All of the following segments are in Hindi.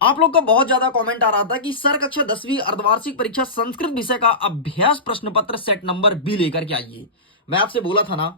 आप लोग का बहुत ज्यादा कमेंट आ रहा था कि सर कक्षा 10वीं अर्धवार्षिक परीक्षा संस्कृत विषय का अभ्यास प्रश्न पत्र सेट नंबर बी लेकर के आइए। मैं आपसे बोला था ना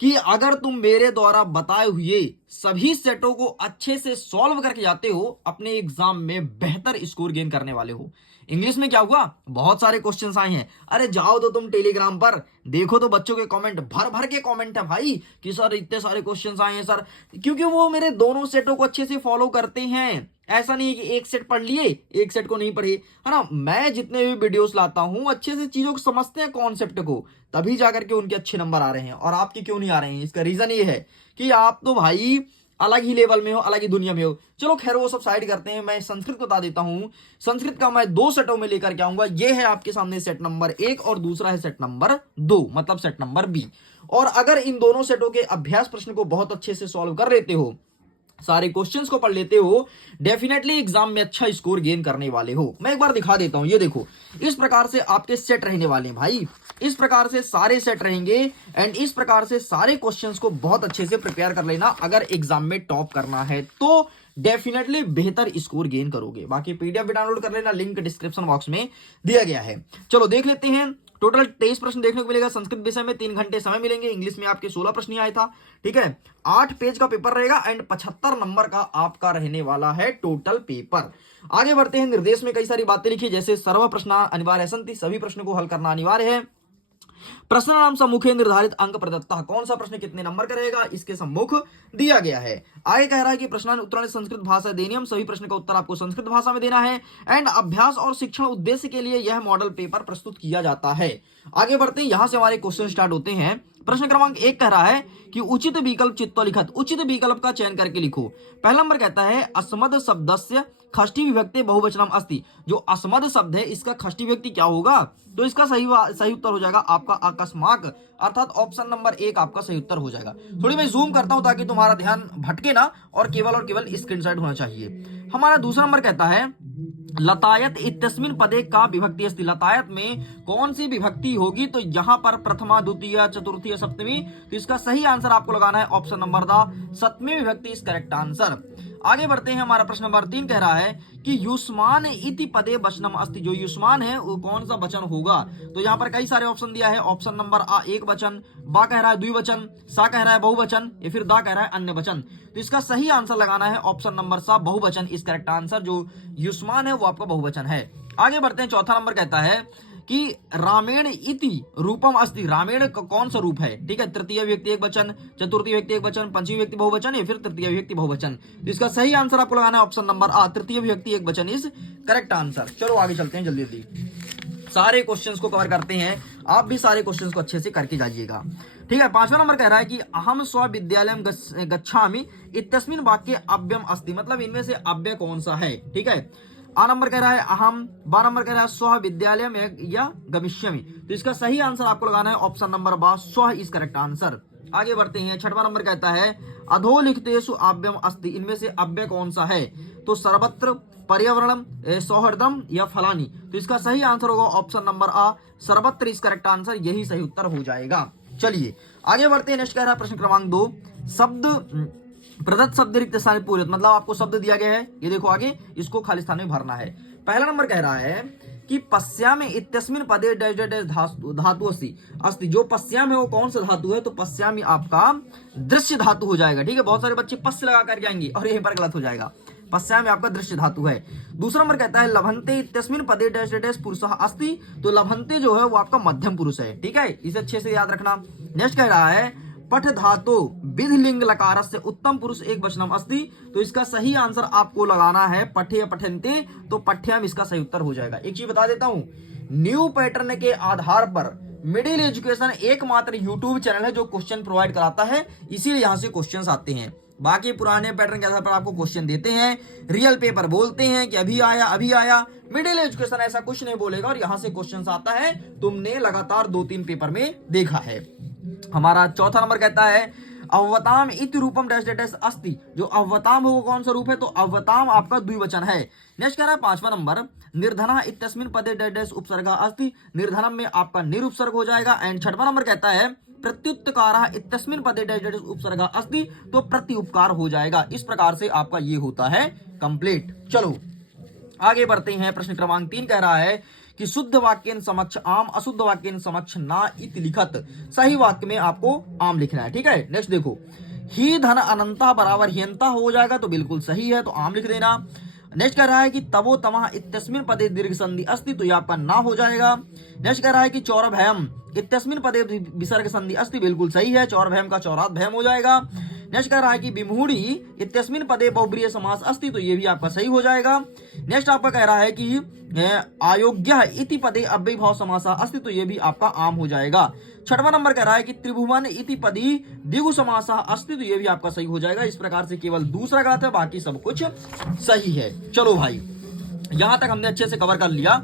कि अगर तुम मेरे द्वारा बताए हुए सभी सेटों को अच्छे से सॉल्व करके जाते हो, अपने एग्जाम में बेहतर स्कोर गेन करने वाले हो। इंग्लिश में क्या हुआ, बहुत सारे क्वेश्चंस आए हैं। अरे जाओ तो तुम टेलीग्राम पर देखो तो बच्चों के कमेंट भर भर के कमेंट है भाई कि सर इतने सारे क्वेश्चंस आए हैं सर, क्योंकि वो मेरे दोनों सेटों को अच्छे से फॉलो करते हैं। ऐसा नहीं है कि एक सेट पढ़ लिए एक सेट को नहीं पढ़े, है ना। मैं जितने भी वीडियोस लाता हूं अच्छे से चीजों को समझते हैं कॉन्सेप्ट को, तभी जाकर के उनके अच्छे नंबर आ रहे हैं। और आपके क्यों नहीं आ रहे हैं, इसका रीजन ये है कि आप तो भाई अलग ही लेवल में हो, अलग ही दुनिया में हो। चलो खैर वो सब साइड करते हैं, मैं संस्कृत बता देता हूं। संस्कृत का मैं 2 सेटों में लेकर के आऊंगा। ये है आपके सामने सेट नंबर 1 और दूसरा है सेट नंबर 2, मतलब सेट नंबर बी। और अगर इन दोनों सेटों के अभ्यास प्रश्न को बहुत अच्छे से सॉल्व कर लेते हो, सारे क्वेश्चंस को पढ़ लेते हो, डेफिनेटली एग्जाम में अच्छा स्कोर गेन करने वाले हो। मैं एक बार दिखा देता हूं, ये देखो इस प्रकार से आपके सेट रहने वाले हैं भाई। इस प्रकार से सारे सेट रहेंगे एंड इस प्रकार से सारे क्वेश्चंस को बहुत अच्छे से प्रिपेयर कर लेना। अगर एग्जाम में टॉप करना है तो डेफिनेटली बेहतर स्कोर गेन करोगे। बाकी पीडीएफ भी डाउनलोड कर लेना, लिंक डिस्क्रिप्शन बॉक्स में दिया गया है। चलो देख लेते हैं। टोटल 23 प्रश्न देखने को मिलेगा। संस्कृत विषय में 3 घंटे समय मिलेंगे। इंग्लिश में आपके 16 प्रश्न ही आया था, ठीक है। 8 पेज का पेपर रहेगा एंड 75 नंबर का आपका रहने वाला है टोटल पेपर। आगे बढ़ते हैं। निर्देश में कई सारी बातें लिखी, जैसे सर्व प्रश्न अनिवार्य सन्ति, सभी प्रश्नों को हल करना अनिवार्य है। प्रश्न नाम सम्मुखे निर्धारित अंक प्रदत्ता, कौन सा प्रश्न कितने नंबर का रहेगा इसके सम्मुख दिया गया है। आगे कह रहा है कि प्रश्न उत्तर संस्कृत भाषा देनियम, सभी प्रश्न का उत्तर आपको संस्कृत भाषा में देना है एंड अभ्यास और शिक्षण उद्देश्य के लिए यह मॉडल पेपर प्रस्तुत किया जाता है। आगे बढ़ते हैं, यहां से हमारे क्वेश्चन स्टार्ट होते हैं। प्रश्न क्रमांक 1 कह रहा है कि उचित विकल्प चित्तो लिखत, उचित विकल्प का चयन करके लिखो। पहला नंबर कहता है अस्मद शब्दस्य खष्टी विभक्ति बहुवचनम अस्ति, जो अस्मद शब्द है इसका खष्टी विभक्ति क्या होगा, तो इसका सही उत्तर हो जाएगा आपका अकस्माक, अर्थात ऑप्शन नंबर 1 आपका सही उत्तर हो जाएगा। थोड़ी मैं जूम करता हूं ताकि तुम्हारा ध्यान भटके ना और केवल स्क्रीनशॉट होना चाहिए। हमारा दूसरा नंबर कहता है लतायत इत्यस्मिन् पदे का विभक्ति अस्ति, लतायत में कौन सी विभक्ति होगी, तो यहां पर प्रथमा द्वितीय चतुर्थी सप्तमी, तो इसका सही आंसर आपको लगाना है ऑप्शन नंबर द सप्तमी विभक्ति इज करेक्ट आंसर। आगे बढ़ते हैं। हमारा प्रश्न नंबर 3 कह रहा है कि युष्मान इति पदे वचनम अस्ति, जो युष्मान है वो कौन सा वचन होगा, तो यहाँ पर कई सारे ऑप्शन दिया है। ऑप्शन नंबर आ एक वचन, बा कह रहा है द्विवचन, सा कह रहा है बहुवचन, या फिर दा कह रहा है अन्य वचन। तो इसका सही आंसर लगाना है ऑप्शन नंबर सा बहुवचन इज करेक्ट आंसर, जो युष्मान है वो आपका बहुवचन है। आगे बढ़ते हैं। चौथा नंबर कहता है कि रामेण इति रूपम अस्ति, रामेण का कौन सा रूप है, ठीक है। तृतीय व्यक्ति एक वचन, चतुर्थी व्यक्ति एक वचन, पंचमी व्यक्ति बहुवचन, या फिर तृतीय व्यक्ति बहुवचन। तो इसका सही आंसर आपको लगाना है ऑप्शन नंबर आ, तृतीय व्यक्ति एक वचन इज करेक्ट आंसर। चलो आगे चलते हैं, जल्दी जल्दी सारे क्वेश्चंस को कवर करते हैं। आप भी सारे क्वेश्चंस को अच्छे से करके जाइएगा, ठीक है। 5वां नंबर कह रहा है कि अहम स्वविद्यालयम गच्छामि इत्यस्मिन् वाक्ये अव्ययम अस्ति, मतलब इनमें से अव्यय कौन सा है, ठीक है। आ नंबर कह रहा है अहम, बा नंबर कह रहा है स्व विद्यालय में या गमिष्यामि, तो इसका सही आंसर आपको लगाना है ऑप्शन नंबर बा, स्व इज करेक्ट आंसर। आगे बढ़ते हैं। 6वां नंबर कहता है अधोलिखितेषु अव्ययम अस्ति, इनमें से अव्यय कौन सा है, तो सर्वत्र, पर्यावरणम, सौहृदम या फलानी, तो इसका सही आंसर होगा ऑप्शन नंबर आ, सर्वत्र इज करेक्ट आंसर, यही सही उत्तर हो जाएगा। चलिए आगे बढ़ते हैं। नेक्स्ट कह रहा है प्रश्न क्रमांक 2, शब्द प्रदत्त शब्द रिक्त स्थान पूरित, मतलब आपको शब्द दिया गया है, ये देखो आगे, इसको खाली स्थान में भरना है। पहला नंबर कह रहा है कि पश्याम इत्यस्मिन् पदे डैश डैश डैश धातु अस्ति, जो पश्याम है वो कौन सा धातु है, तो पश्यामी आपका दृश्य धातु हो जाएगा, ठीक है। बहुत सारे बच्चे पश्य लगा करके आएंगे और यहीं पर गलत हो जाएगा, पश्यामी आपका दृश्य धातु है। दूसरा नंबर कहता है लभंते इत्यस्मिन् पदे डैश डैश पुरुषः अस्ति, तो लभंते जो है वो आपका मध्यम पुरुष है, ठीक है, इसे अच्छे से याद रखना। नेक्स्ट कह रहा है पठ धातु विधिलिंग लकार से उत्तम पुरुष एक वचनम अस्ति, तो इसका सही आंसर आपको लगाना है पठ्य पठन्ते, तो पठ्यम इसका सही उत्तर हो जाएगा। एक चीज बता देता हूं, न्यू पैटर्न के आधार पर मिडिल एजुकेशन एकमात्र यूट्यूब चैनल है जो क्वेश्चन प्रोवाइड कराता है, इसीलिए यहां से क्वेश्चंस आते हैं। बाकी पुराने पैटर्न के आधार पर आपको क्वेश्चन देते हैं, रियल पेपर बोलते हैं कि अभी आया। मिडिल एजुकेशन ऐसा कुछ नहीं बोलेगा और यहां से क्वेश्चंस आता है, तुमने लगातार 2-3 पेपर में देखा है। हमारा चौथा नंबर कहता है अवताम इति रूपम डैश डैश अस्ति, जो अवताम हो वो कौन सा रूप है, तो अवताम आपका द्विवचन है। नेक्स्ट कह रहा है 5वां नंबर निर्धना इत्यस्मिन् पदे डैश डैश उपसर्ग अस्ति, निर्धनम में आपका निरुपसर्ग हो जाएगा। एंड 6वां नंबर कहता है प्रत्युत्कारः इत्यस्मिन् पदे डैश डैश उपसर्ग अस्ति, तो प्रति उपकार हो जाएगा। इस प्रकार से आपका ये होता है कंप्लीट। चलो आगे बढ़ते हैं। प्रश्न क्रमांक 3 कह रहा है कि शुद्ध वाक्य समक्ष आम, अशुद्ध वाक्य समक्ष ना इति लिखत। सही वाक्य में आपको आम लिखना है। ठीक है, नेक्स्ट देखो, ही धन अनंता बराबर हियंता हो जाएगा, तो बिल्कुल सही है, तो आम लिख देना। नेक्स्ट कह रहा है कि तबो तमः इत्यस्मिन् पदे दीर्घ संधि अस्ति, तो ये आपका ना हो जाएगा। नेक्स्ट कह रहा है कि चौरभयम इत्यस्मिन् पदे विसर्ग संधि अस्ति, बिल्कुल सही है, चौरभयम का चौरात भयम हो जाएगा। नेक्स्ट कह रहा है कि विमूढ़ी इत्यस्मिन् पदे बहुब्रीहि समास अस्ति, तो ये भी आपका सही हो जाएगा। नेक्स्ट आपका कह रहा है कि अयोग्य इति पदे अव्ययीभाव समासा अस्ति, तो ये भी आपका आम हो जाएगा। छठवां नंबर कह रहा है कि त्रिभुवन इति पदी द्विगु समासा अस्ति, तो ये भी आपका सही हो जाएगा। इस प्रकार से केवल दूसरा गलत है, बाकी सब कुछ सही है। चलो भाई, यहां तक हमने अच्छे से कवर कर लिया।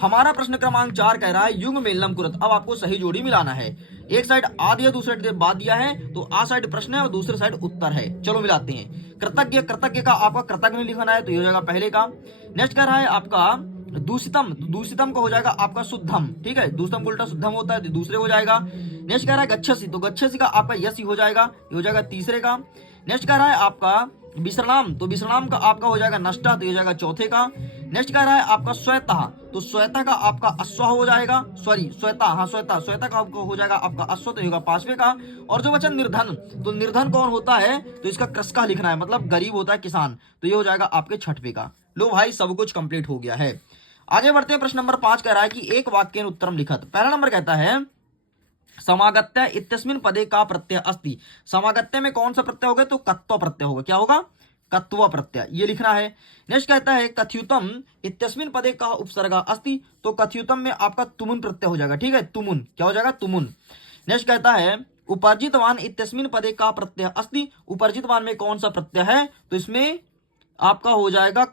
हमारा प्रश्न क्रमांक 4 कह रहा है युग मेलनम कुरुत। अब आपको सही जोड़ी मिलाना है। एक साइड आ दिया, दूसरे साइड बाद दिया है, तो आ साइड प्रश्न है और दूसरे साइड उत्तर है। चलो मिलाते हैं। कृतज्ञ, कृतज्ञ का आपका कृतज्ञ लिखना है, तो ये हो जाएगा पहले का। नेक्स्ट कह रहा है आपका दूषितम, दूषितम का हो जाएगा आपका शुद्धम। ठीक है, दूषितम उल्टा शुद्धम होता है, तो दूसरे हो जाएगा। नेक्स्ट कह रहा है गच्छसी, तो गच्छसी का आपका यस ही हो जाएगा, ये हो जाएगा तीसरे का। नेक्स्ट कह रहा है आपका विश्राम, तो विश्राम का आपका हो जाएगा नष्टा, तो ये हो जाएगा चौथे का। नेक्स्ट कह रहा है आपका श्वेता, तो श्वेता का आपका अश्व हो जाएगा, सॉरी श्वेता, हाँ श्वेता, श्वेता का आपको हो जाएगा आपका अश्व, तो होगा पांचवे का। और जो बचा निर्धन, तो निर्धन कौन होता है, तो इसका कृषका लिखना है, मतलब गरीब होता है, किसान, तो ये हो जाएगा आपके छठवे का। लो भाई, सब कुछ कंप्लीट हो गया है। आगे बढ़ते हैं। प्रश्न नंबर 5 कह रहा है कि एक वाक्य उत्तरम लिखत। पहला नंबर कहता है समागत्य इत्यस्मिन् पदे का प्रत्यय अस्ति। समागत्य में कौन सा प्रत्यय होगा, तो कत्व प्रत्यय होगा। क्या होगा, कत्व प्रत्यय, ये लिखना है। नेक्स्ट कहता है कथ्युतम इत्यस्मिन् पदे का उपसर्ग अस्ति, तो कथ्युतम में आपका तुमुन प्रत्यय हो जाएगा। ठीक है, तुमुन, क्या हो जाएगा, तुमुन। नेक्स्ट कहता है उपर्जितवान इत्यस्मिन् पदे का प्रत्यय अस्ति। उपर्जितवान में कौन सा प्रत्यय है, तो इसमें आपका हो जाएगा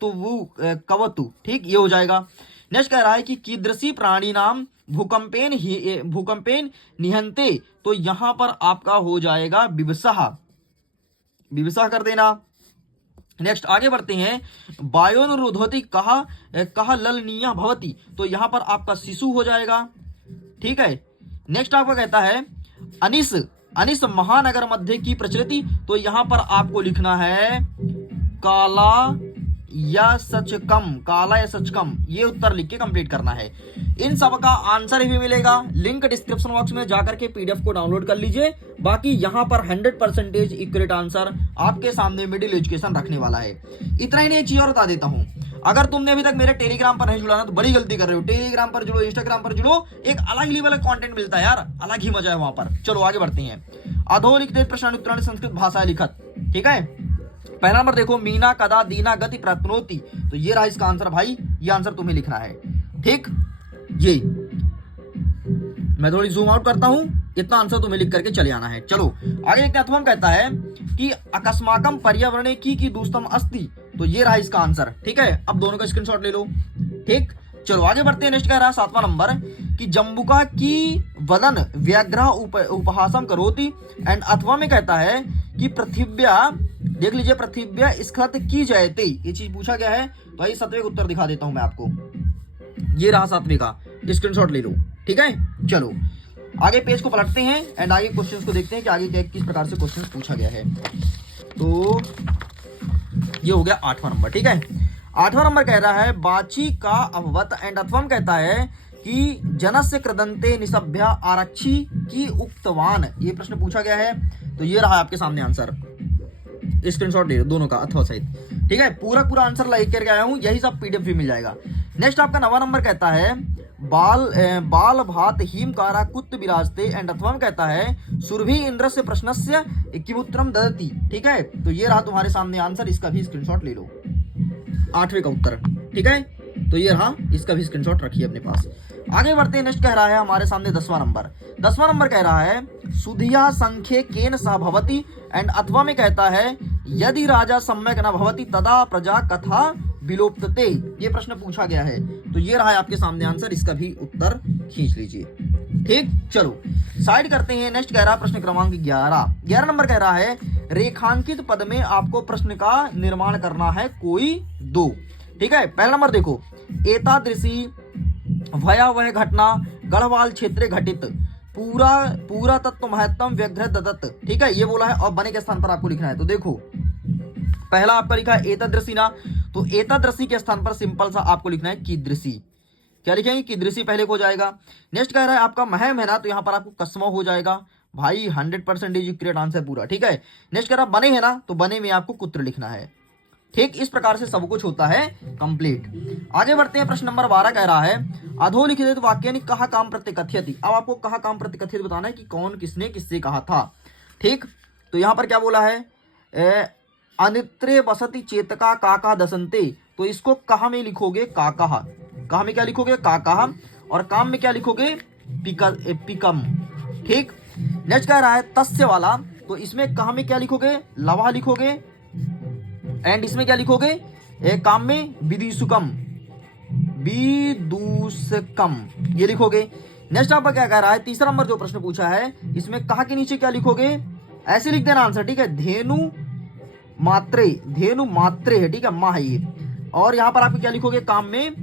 कवतु। ठीक, ये हो जाएगा। नेक्स्ट कह रहा है कि कीदृशी प्राणी नाम भूकंपेन निहंते, तो यहां पर आपका हो जाएगा विवशः, विवशः कर देना। नेक्स्ट आगे बढ़ते हैं। वायोनुरोधोति कहा ललनीय भवति, तो यहां पर आपका शिशु हो जाएगा। ठीक है, नेक्स्ट आपका कहता है अनिस महानगर मध्य की प्रचलिति, तो यहां पर आपको लिखना है काला या सचकम, काला या सचकम, ये उत्तर लिख के कंप्लीट करना है। इन सब का आंसर भी मिलेगा, लिंक डिस्क्रिप्शन बॉक्स में जाकर के पीडीएफ को डाउनलोड कर लीजिए। बाकी यहाँ पर 100% एक्यूरेट आंसर आपके सामने मिडिल एजुकेशन रखने वाला है। इतना ही नहीं, चीज और बता देता हूँ, अगर तुमने अभी तक मेरे टेलीग्राम पर नहीं जुड़ा ना, तो बड़ी गलती कर रहे हो। टेलीग्राम पर जुड़ो, इंस्टाग्राम पर जुड़ो, एक अलग लेवल का कंटेंट मिलता है यार, अलग ही मजा है वहां पर। चलो आगे बढ़ते हैं। अधोलिखित प्रश्नोत्तराणि संस्कृत भाषा लिखत। ठीक है, पहला नंबर देखो, मीना कदा दीना गति प्राप्नोति, तो ये रहा इसका आंसर भाई, ये आंसर तुम्हें लिखना है। ठीक, ये मैं थोड़ी जूम आउट करता हूं, इतना आंसर तुम्हें लिख करके चले आना है। चलो आगे देखते हैं। अथवम कहता है कि अकस्माकम पर्यावरणे की दूषतम अस्ति, तो ये रहा इसका आंसर। ठीक है, अब दोनों का स्क्रीनशॉट ले लो। ठीक, चलो आगे बढ़ते हैं। नेक्स्ट कह रहा है 7वां नंबर कि जम्बुका की वदन व्याघ्र उपहासम करोति, एंड अथवा में कहता है कि पृथिव्या, देख लीजिए, पृथिव्या स्खलित की जायते, ये चीज पूछा गया है। तो भाई 7वें का उत्तर दिखा देता हूं मैं आपको, ये रहा 7वें का, स्क्रीनशॉट ले लो। ठीक है, चलो आगे पेज को पलटते हैं एंड आगे क्वेश्चंस को देखते हैं कि आगे किस प्रकार से क्वेश्चंस पूछा गया है। तो ये हो गया 8वां नंबर। ठीक है, 8वां नंबर कह रहा है बाची का अभवत, एंड अथवम कहता है कि जनस्य कृदंते निसभ्या आरक्षी की उक्तवान, ये प्रश्न पूछा गया है। तो ये रहा आपके सामने आंसर, स्क्रीनशॉट ले लो दोनों का अथवा सहित। ठीक है, पूरा आंसर लाइक करके आया हूं, यही सब पीडीएफ भी मिल जाएगा। नेक्स्ट आपका 9वां नंबर कहता है बाल भात हिमकारा कुत्त विराजते, एंड अथवा कहता है सुरभि इंद्र से प्रश्नस्य किमुत्तरम ददति। ठीक है, तो ये रहा तुम्हारे सामने आंसर, इसका भी स्क्रीनशॉट ले लो, 8वें का उत्तर। ठीक है, तो ये रहा, इसका भी स्क्रीनशॉट रखिए अपने पास। आगे बढ़ते हैं। नेक्स्ट कह रहा है हमारे सामने 10वां नंबर। 10वां नंबर कह रहा है सुधिया संख्ये केन सा भवति, एंड अथवा में कहता है यदि राजा सम्यक न भवति तदा प्रजा कथा विलोप्यते, ये प्रश्न पूछा गया है। तो ये रहा है आपके सामने आंसर, इसका भी उत्तर खींच लीजिए। ठीक, चलो साइड करते हैं। नेक्स्ट कह रहा है प्रश्न क्रमांक 11 नंबर कह रहा है रेखांकित पद में आपको प्रश्न का निर्माण करना है कोई दो। ठीक है, पहला नंबर देखो, एतादृशी भयावह घटना गढ़वाल क्षेत्र घटित, पूरा तत्व महत्तम व्यग्र दत्त। ठीक है, ये बोला है, और बने के स्थान पर आपको लिखना है। तो देखो, पहला आपका लिखा है एतदृशी ना, तो एतादृशी के स्थान पर सिंपल सा आपको लिखना है कीदृशी। क्या लिखेंगे? कीदृशी पहले हो जाएगा। नेक्स्ट कह रहा है आपका महम है ना, तो यहाँ पर आपको कसमा हो जाएगा। भाई 100% करेक्ट आंसर पूरा, ठीक है। नेक्स्ट कह रहा बने है ना, तो बने में आपको कुत्र लिखना है। ठीक, इस प्रकार से सब कुछ होता है कंप्लीट। आगे बढ़ते हैं, प्रश्न नंबर 12 कह रहा है अधोलिखित वाक्य ने कहा काम प्रत्यकथ्यति। अब आपको कहा काम प्रत्यकथ्यति बताना है कि कौन किसने किससे कहा था। ठीक, तो यहां पर क्या बोला है, अनित्रे बसति चेतका काका दसंते, तो इसको कहा में लिखोगे काका, कहा में क्या लिखोगे काका, और काम में क्या लिखोगे पिकम। ठीक, नेक्स्ट कह रहा है तस्य वाला, तो इसमें कहा में क्या लिखोगे लवा लिखोगे, एंड इसमें क्या लिखोगे काम में विदुषकम, विदुषकम ये लिखोगे। नेक्स्ट आपका क्या कह रहा है, तीसरा नंबर जो प्रश्न पूछा है, इसमें कहा के नीचे क्या लिखोगे, ऐसे लिख देना आंसर। ठीक है, धेनु मात्रे, धेनु मात्रे है, ठीक है, माँ है ये। और यहां पर आप क्या लिखोगे काम में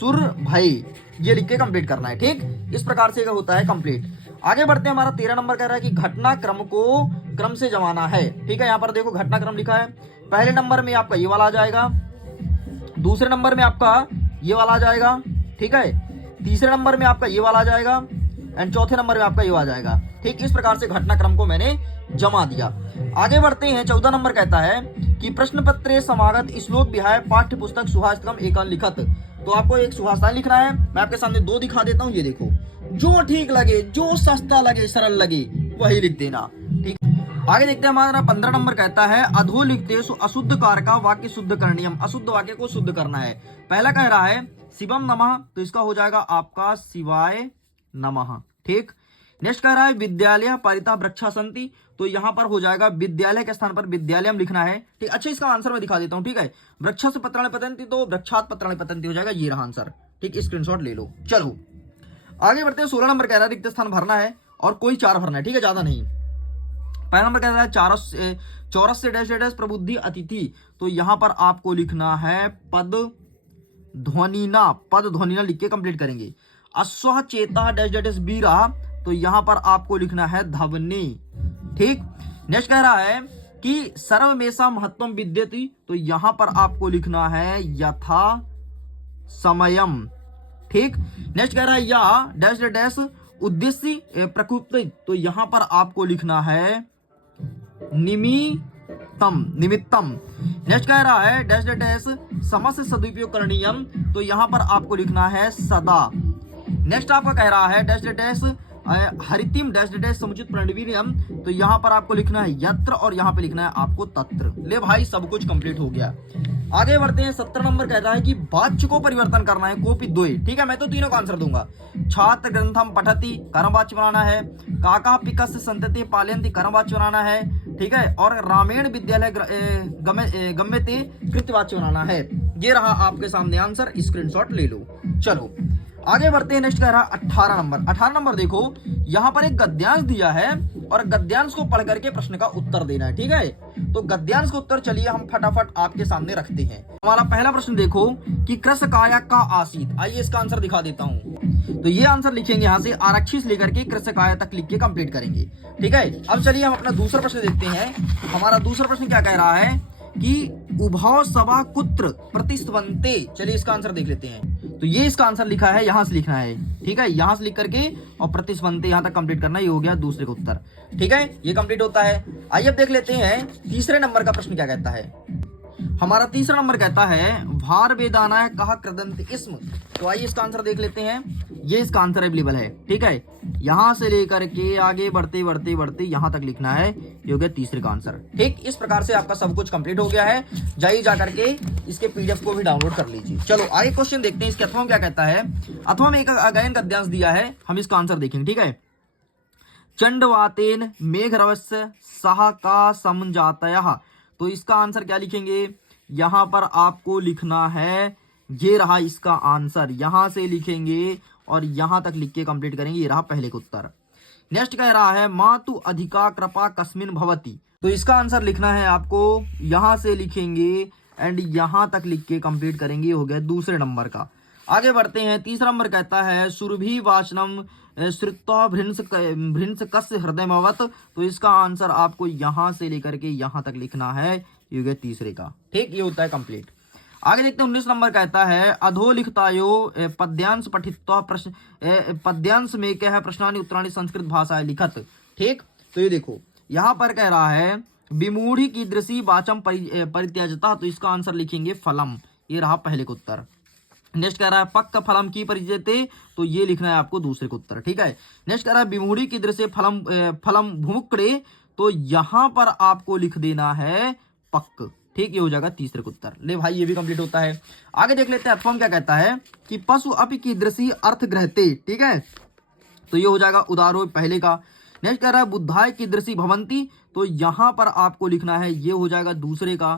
सुर भाई, ये लिख के कंप्लीट करना है। ठीक, इस प्रकार से होता है कंप्लीट। आगे बढ़ते हैं, हमारा 13 नंबर कह रहा है कि घटना क्रम को क्रम से जमाना है। ठीक है, यहाँ पर देखो घटना क्रम लिखा है, पहले नंबर में आपका ये वाला आ जाएगा, दूसरे नंबर में आपका ये वाला आ जाएगा, ठीक है, तीसरे नंबर में आपका ये वाला आ जाएगा, एंड चौथे नंबर में आपका ये आ जाएगा। ठीक, इस प्रकार से घटनाक्रम को मैंने जमा दिया। आगे बढ़ते हैं, 14 नंबर कहता है कि प्रश्न पत्रे समागत श्लोक विहाय पाठ्य पुस्तक सुहास्तकम एकान लिखत। तो आपको एक सुहास्थान लिखना है, मैं आपके सामने दो दिखा देता हूं, ये देखो, जो ठीक लगे, जो सस्ता लगे, सरल लगे, वही लिख देना। ठीक, आगे देखते हैं, हमारा 15 नंबर कहता है अधोलिखितेषु अशुद्ध कारका वाक्य शुद्ध करणीयम, अशुद्ध वाक्य को शुद्ध करना है। पहला कह रहा है शिवम नमः, तो इसका हो जाएगा आपका शिवाय नमः। ठीक, नेक्स्ट कह रहा है विद्यालय परितः वृक्षा सन्ति, तो यहां पर हो जाएगा विद्यालय के स्थान पर विद्यालयम लिखना है। ठीक, अच्छा इसका आंसर मैं दिखा देता हूं। ठीक है, वृक्षा से पत्राणि पतन्ति, तो वृक्षात पत्राणि पतन्ति हो जाएगा, ये रहा आंसर। ठीक, स्क्रीनशॉट ले लो। चलो आगे बढ़ते हैं, 16 नंबर कह रहा है रिक्त स्थान भरना है और कोई 4 भरना है। ठीक है, ज्यादा नहीं। पहला नंबर कह रहा है चौरस से डैश डैश प्रबुद्धि अतिथि, तो यहां पर आपको लिखना है पद ध्वनिना, पद ध्वनिना लिख के कंप्लीट करेंगे। अश्व चेता डैश डैश बीरा, तो यहां पर आपको लिखना है धवनी। ठीक, नेक्स्ट कह रहा है कि सर्वमेषा महत्वम विद्यति, तो यहां पर आपको लिखना है यथा समयम। ठीक, नेक्स्ट कह रहा है या डैश डैश उद्देश्य प्रकृति, तो यहां पर आपको लिखना है निमित्तम, निमित्तम। नेक्स्ट कह रहा है डैश डैश समस्त सदुपयोग करणीयम, तो यहां पर आपको लिखना है सदा। नेक्स्ट आपका कह रहा है डैश डैश हरितिम डैश डैश समुचित प्रणवीर्यम, तो यहां पर आपको लिखना है यत्र और यहां पे लिखना है आपको तत्र। ले भाई, सब कुछ कंप्लीट हो गया। आगे बढ़ते हैं, 17 नंबर कहता है कि वाच्य को परिवर्तन करना है, कोपी द्वय। ठीक है, मैं तो तीनों का आंसर दूंगा। छात्र ग्रंथम पठति, कर्मवाच्य बनाना है। काका पिकस संतति पालयन्ति, कर्मवाच्य बनाना है। ठीक है, और रामेण विद्यालय गम्यते कृत्यवाच्य बनाना है। ये रहा आपके सामने आंसर, स्क्रीनशॉट ले लो। चलो आगे बढ़ते हैं, नेक्स्ट कह रहा 18 नंबर। 18 नंबर देखो, यहां पर एक गद्यांश दिया है और गद्यांश को पढ़ करके प्रश्न का उत्तर देना है। ठीक है, तो गद्यांश का उत्तर चलिए हम फटाफट आपके सामने रखते हैं। हमारा पहला प्रश्न देखो कि कृष्ण काया का आसीत, आइए इसका आंसर दिखा देता हूं। तो ये आंसर लिखेंगे यहां से आरक्षी से लेकर के कृष्ण काया तक लिख के कंप्लीट करेंगे। ठीक है, अब चलिए हम अपना दूसरा प्रश्न देखते हैं। हमारा दूसरा प्रश्न क्या कह रहा है कि उभौ सभा कुत्र प्रतिस्पंते, चलिए इसका आंसर देख लेते हैं। तो ये इसका आंसर लिखा है, यहां से लिखना है। ठीक है, यहां से लिख करके और प्रतिस्पंते यहां तक कंप्लीट करना, ये हो गया दूसरे का उत्तर। ठीक है, ये कंप्लीट होता है। आइए अब देख लेते हैं तीसरे नंबर का प्रश्न क्या कहता है। हमारा तीसरा नंबर कहता है भार वेदाना कहा कृदंत इसम, तो आइए इसका आंसर देख लेते हैं। ये इसका आंसर अवेलेबल है। ठीक है, यहां से लेकर के आगे बढ़ते बढ़ते बढ़ते यहां तक लिखना है, ये हो गया तीसरे का आंसर। ठीक, इस प्रकार से आपका सब कुछ कंप्लीट हो गया है। जाइए जाकर के इसके पीडीएफ को भी डाउनलोड कर लीजिए। चलो आगे क्वेश्चन देखते हैं, इसके अथवा में क्या कहता है। अथवा में एक अगयन गद्यांश दिया है, हम इसका आंसर देखेंगे। ठीक है, चंडवातेन मेघरवस्य सह का समजातयः, तो इसका आंसर क्या लिखेंगे, यहां पर आपको लिखना है, ये रहा इसका आंसर, यहां से लिखेंगे और यहां तक लिख के कंप्लीट करेंगे, ये रहा पहले का उत्तर। नेक्स्ट कह रहा है मातु अधिका कृपा कस्मिन भवति, तो इसका आंसर लिखना है आपको, यहां से लिखेंगे एंड यहां तक लिख के कंप्लीट करेंगे, हो गया दूसरे नंबर का। आगे बढ़ते हैं, तीसरा नंबर कहता है सुरभि वाचनम श्रुत्वा भृंस कस्य हृदयमवत, तो इसका आंसर आपको यहां से लेकर के यहां तक लिखना है, ये हो गया तीसरे का। ठीक, ये होता है कंप्लीट। आगे देखते हैं 19 नंबर कहता है अधोलिखितायो पद्यांश पठित्वा प्रश्न पद्यांश में क्या है प्रश्नानि उत्तराणि संस्कृत भाषा है लिखत। ठीक, तो ये देखो यहाँ पर कह रहा है विमूढ़ी कीदृशी वाचम परित्यजता, तो इसका आंसर लिखेंगे फलम। ये रहा पहले का उत्तर। नेक्स्ट कह रहा है पक्क फलम की परिचयते, तो ये लिखना है आपको दूसरे का उत्तर। ठीक है, नेक्स्ट कह रहा है विमूढ़ी कीदृशे फलम फलम भुमुक्रे, तो यहां पर आपको लिख देना है पक्क। ठीक, ये हो जाएगा तीसरे का उत्तर। ले भाई ये भी कंप्लीट होता है। आगे देख लेते हैं अथवम क्या कहता है कि पशु अपि कीदृशी अर्थ ग्रहते। ठीक है, तो ये हो जाएगा उदारो पहले का। नेक्स्ट कह रहा है बुद्धाय कीदृशी भवंती, तो यहां पर आपको लिखना है ये हो जाएगा दूसरे का।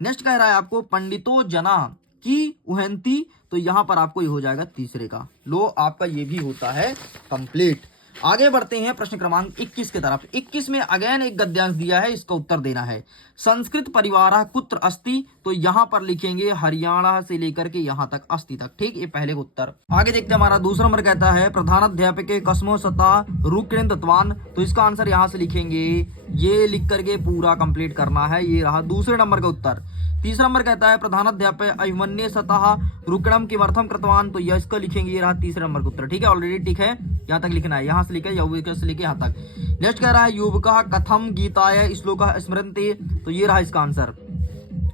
नेक्स्ट कह रहा है आपको पंडितो जना की उहंती, तो यहां पर आपको ये हो जाएगा तीसरे का। लो आपका ये भी होता है कंप्लीट। आगे बढ़ते हैं प्रश्न क्रमांक 21 की तरफ। 21 में अगेन एक गद्यांश दिया है, इसका उत्तर देना है। संस्कृत परिवार कुत्र अस्ति, तो यहां पर लिखेंगे हरियाणा से लेकर के यहां तक अस्ति तक। ठीक, ये पहले का उत्तर। आगे देखते हैं हमारा दूसरा नंबर कहता है प्रधानाध्यापक कस्मो सता रुक्ण तत्वान, तो इसका आंसर यहां से लिखेंगे, ये लिख करके पूरा कंप्लीट करना है। ये रहा दूसरे नंबर का उत्तर। तीसरा नंबर कहता है प्रधानाध्यापक अभिमन्य सतः रुकणम किमर्थम कृतवान, तो यह इसको लिखेंगे, ये रहा तीसरे नंबर का उत्तर। ठीक है, ऑलरेडी ठीक है, यहाँ तक लिखना है, यहाँ से लेकर यौविक से लेकर यहाँ तक। नेक्स्ट कह रहा है युवका कथम गीताय श्लोक स्मरन्ते, तो ये रहा इसका आंसर,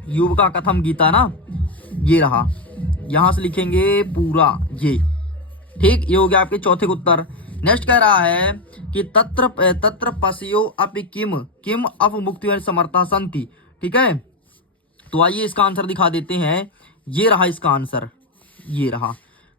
युवका कथम गीता ना, ये रहा, यहाँ से लिखेंगे पूरा ये। ठीक, ये हो गया आपके चौथे का उत्तर। नेक्स्ट कह रहा है कि तत्र पश्यो अपि किम किम अपमुक्ति समर्था संति। ठीक है, तो आइए इसका आंसर दिखा देते हैं। ये रहा इसका आंसर, ये रहा।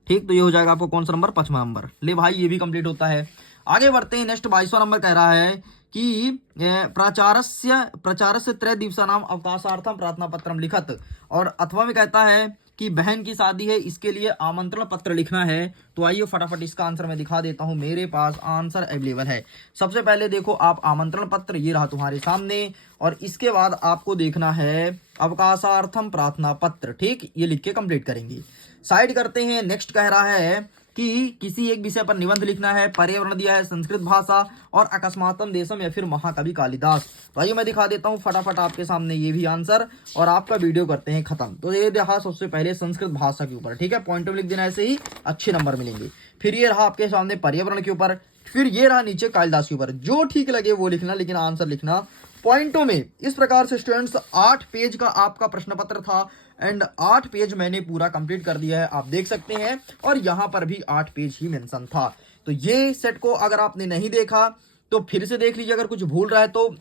ठीक, तो ये हो जाएगा आपको कौन सा नंबर, 5वां नंबर। ले भाई ये भी कंप्लीट होता है। आगे बढ़ते हैं। नेक्स्ट 22वां नंबर कह रहा है कि प्राचार्य त्रय दिवसानाम अवकाशार्थम प्रार्थना पत्रम लिखत, और अथवा में कहता है कि बहन की शादी है, इसके लिए आमंत्रण पत्र लिखना है। तो आइए फटाफट इसका आंसर मैं दिखा देता हूं, मेरे पास आंसर अवेलेबल है। सबसे पहले देखो आप आमंत्रण पत्र, ये रहा तुम्हारे सामने, और इसके बाद आपको देखना है अवकाशार्थम प्रार्थना पत्र। ठीक, ये लिख के कंप्लीट करेंगे। साइड करते हैं। नेक्स्ट कह रहा है कि किसी एक विषय पर निबंध लिखना है, पर्यावरण दिया है, संस्कृत भाषा और अकस्मातम देशम या फिर महाकवि कालिदास। तो आइए मैं दिखा देता हूँ फटाफट आपके सामने ये भी आंसर, और आपका वीडियो करते हैं खत्म। तो ये रहा सबसे पहले संस्कृत भाषा के ऊपर। ठीक है, पॉइंट में लिख देना, ऐसे ही अच्छे नंबर मिलेंगे। फिर ये रहा आपके सामने पर्यावरण के ऊपर, फिर ये रहा नीचे कालिदास के ऊपर। जो ठीक लगे वो लिखना, लेकिन आंसर लिखना पॉइंटों में। इस प्रकार से स्टूडेंट्स 8 पेज का आपका प्रश्न पत्र था, एंड 8 पेज मैंने पूरा कंप्लीट कर दिया है, आप देख सकते हैं। और यहाँ पर भी 8 पेज ही मेंशन था। तो ये सेट को अगर आपने नहीं देखा तो फिर से देख लीजिए, अगर कुछ भूल रहा है तो।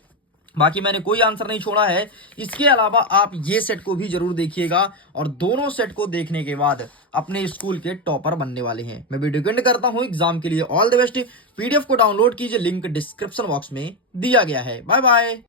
बाकी मैंने कोई आंसर नहीं छोड़ा है। इसके अलावा आप ये सेट को भी जरूर देखिएगा, और दोनों सेट को देखने के बाद अपने स्कूल के टॉपर बनने वाले हैं। मैं वीडियो को एंड करता हूं एग्जाम के लिए। All the best. पीडीएफ को डाउनलोड कीजिए, लिंक डिस्क्रिप्शन बॉक्स में दिया गया है। Bye bye.